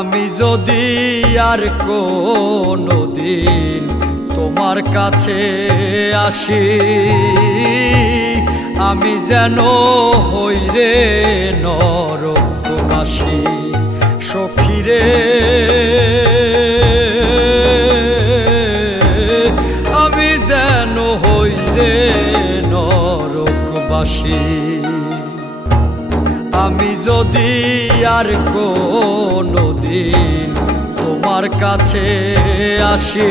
আমি যদি আর কোনো দিন তোমার কাছে আসি, আমি যেন হই রে নরকবাসী সখীরে আমি যেন হই রে নরকবাসী, আমি যদি আর কোনো দিন তোমার কাছে আসি।